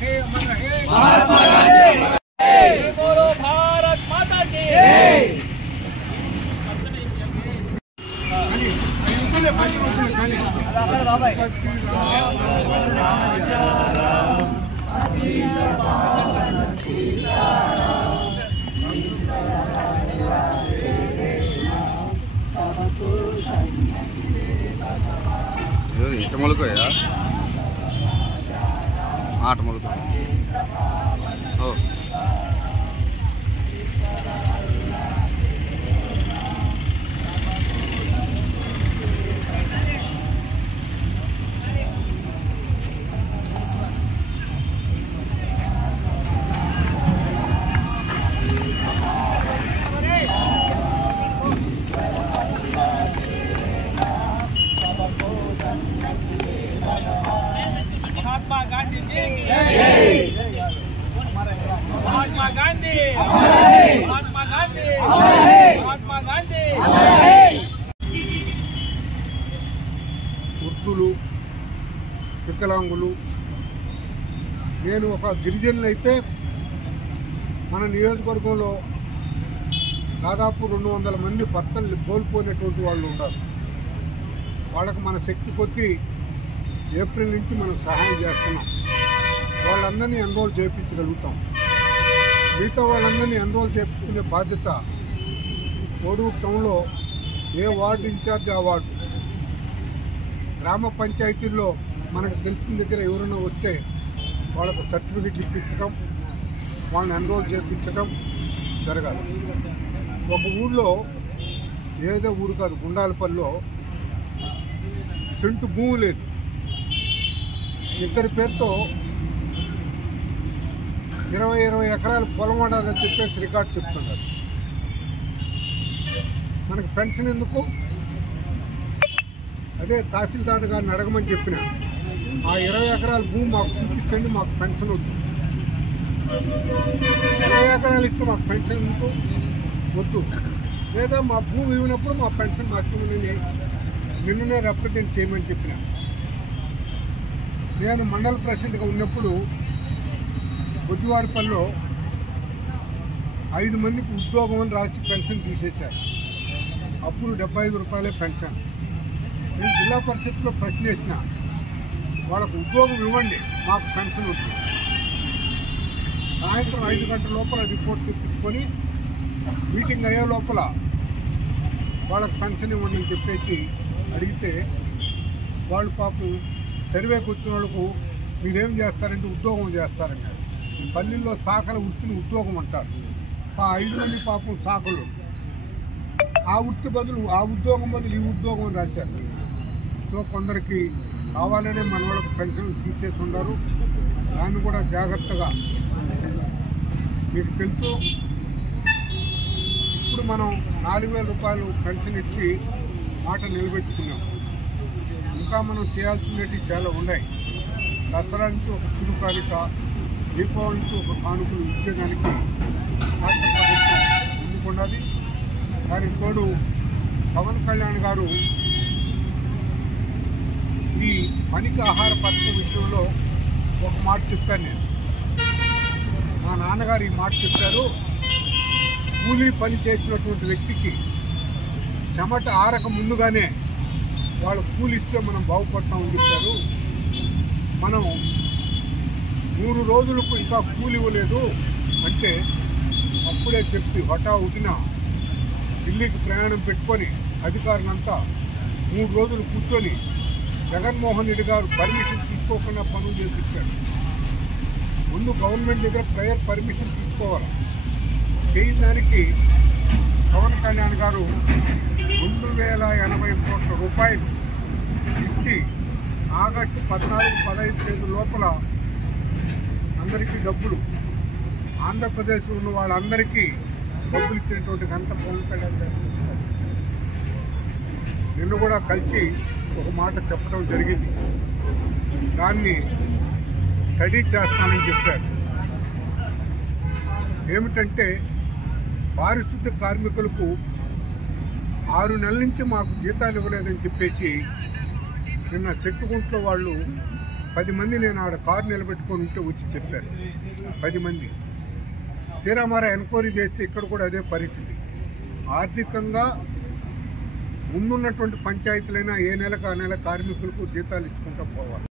रहे अमर रहे महात्मा गांधी। बोलो भारत माता की। ఇటు మొలకోయా ఆట మొలక ఓ महात्मा गांधी जी की। महात्मा गांधी, महात्मा गांधी, महात्मा गांधी। వృద్ధులు, వికలాంగులు, నేను ఒక గిరిజనులైతే మన నియోజకవర్గంలో దాదాపు 200 మంది భర్తలు కోల్పోయినటువంటి వాళ్ళు ఉన్నారు. వాళ్ళకు మన శక్తి కొద్దీ ఏప్రిల్ నుంచి మనం సహాయం చేస్తున్నాం. వాళ్ళందరినీ ఎన్రోల్ చేయించగలుగుతాం. మిగతా వాళ్ళందరినీ ఎన్రోల్ చేయించుకునే బాధ్యత కోడూరు టౌన్లో ఏ వార్డు ఇన్ఛార్జ్ ఆ వార్డు, గ్రామ పంచాయతీల్లో మనకు తెలిసిన దగ్గర ఎవరైనా వస్తే వాళ్ళకు సర్టిఫికెట్ ఇప్పించడం, వాళ్ళని ఎన్రోల్ చేయించడం జరగాలి. ఒక ఊళ్ళో, ఏదో ఊరు కాదు, గుండాలపల్లిలో సెంటు భూమి లేదు. ఇద్దరి పేరుతో 20 ఎకరాల పొలం ఉండాలని చెప్పేసి రికార్డు చెప్తున్నారు. మనకు పెన్షన్ ఎందుకు? అదే తహసీల్దార్ గారిని అడగమని చెప్పిన, ఆ 20 ఎకరాల భూమి మాకు చూపించండి, మాకు పెన్షన్ వద్దు. 20 ఎకరాలు ఇస్తే మాకు పెన్షన్ ఎందుకు వద్దు, లేదా మా భూమి ఇవ్వనప్పుడు మా పెన్షన్ మాకు నిన్ననే రిప్రజెంట్ చేయమని చెప్పిన. నేను మండల ప్రెసిడెంట్గా ఉన్నప్పుడు బుద్ధివారిపల్లిలో 5 మందికి ఉద్యోగం అని రాసి పెన్షన్ తీసేశారు. అప్పుడు 75 రూపాయలే పెన్షన్. నేను జిల్లా పరిషత్లో ప్రశ్న వేసిన, వాళ్ళకు ఉద్యోగం ఇవ్వండి, మాకు పెన్షన్ వస్తుంది. సాయంత్రం 5 గంటల లోపల రిపోర్ట్ తెప్పించుకొని మీటింగ్ అయ్యే లోపల వాళ్ళకు పెన్షన్ ఇవ్వండి అని చెప్పేసి అడిగితే, వాళ్ళు పాపం సర్వేకి వచ్చిన వాళ్ళకు మీరేం చేస్తారంటే ఉద్యోగం చేస్తారన్నారు. పల్లెల్లో శాఖల వృత్తిని ఉద్యోగం అంటారు. ఆ 5 మంది పాపం శాఖలు ఆ వృత్తి బదులు, ఆ ఉద్యోగం బదులు ఈ ఉద్యోగం రాశారు. సో కొందరికి కావాలనే మన వాళ్ళకు పెన్షన్ తీసేసి ఉన్నారు. దాన్ని కూడా జాగ్రత్తగా, మీకు తెలుసు ఇప్పుడు మనం 4000 రూపాయలు పెన్షన్ ఇచ్చి మాట నిలబెట్టుకున్నాం. ఇంకా మనం చేయాల్సినవి చాలా ఉన్నాయి. దసరా నుంచి ఒక చిరుకాలిక, దీపావళి నుంచి ఒక కానుకలు ఇచ్చేదానికి రాష్ట్ర ప్రభుత్వం ముందుకున్నది. దానికి తోడు పవన్ కళ్యాణ్ గారు ఈ పనికి ఆహార పథకం విషయంలో ఒక మాట చెప్పాను. నేను మా నాన్నగారు ఈ మాట చెప్పారు, కూలీ పని చేసినటువంటి వ్యక్తికి చెమట ఆరక ముందుగానే వాళ్ళు కూలి ఇస్తే మనం బాగుపడతామని చెప్పారు. మనం 3 రోజులకు ఇంకా కూలి ఇవ్వలేదు అంటే అప్పుడే చెప్పి హఠాహుటిన ఢిల్లీకి ప్రయాణం పెట్టుకొని అధికారులంతా 3 రోజులు కూర్చొని జగన్మోహన్ రెడ్డి గారు పర్మిషన్ తీసుకోకుండా పనులు చేపించాడు. ముందు గవర్నమెంట్ దగ్గర ప్రయర్ పర్మిషన్ తీసుకోవాలి. చేయని దానికి పవన్ కళ్యాణ్ గారు 2080 కోట్ల రూపాయలు ఇచ్చి ఆగస్టు 14-15 తేదీ లోపల అందరికీ డబ్బులు, ఆంధ్రప్రదేశ్లో ఉన్న వాళ్ళందరికీ డబ్బులు ఇచ్చినటువంటి ఘనత పవన్ కళ్యాణ్ గారు. నిన్ను కూడా కలిసి ఒక మాట చెప్పడం జరిగింది. దాన్ని స్టడీ చేస్తానని చెప్పారు. ఏమిటంటే పారిశుద్ధ్య కార్మికులకు 6 నెలల నుంచి మాకు జీతాలు ఇవ్వలేదని చెప్పేసి నిన్న చెట్టుకుంట్లో వాళ్ళు 10 మంది నేను ఆడ కారు నిలబెట్టుకొని ఉంటే వచ్చి చెప్పారు. 10 మంది తీరామారా ఎంక్వైరీ చేస్తే ఇక్కడ కూడా అదే పరిస్థితి. ఆర్థికంగా ముందున్నటువంటి పంచాయతీలైనా ఏ నెలకు ఆ నెల కార్మికులకు జీతాలు ఇచ్చుకుంటూ పోవాలి.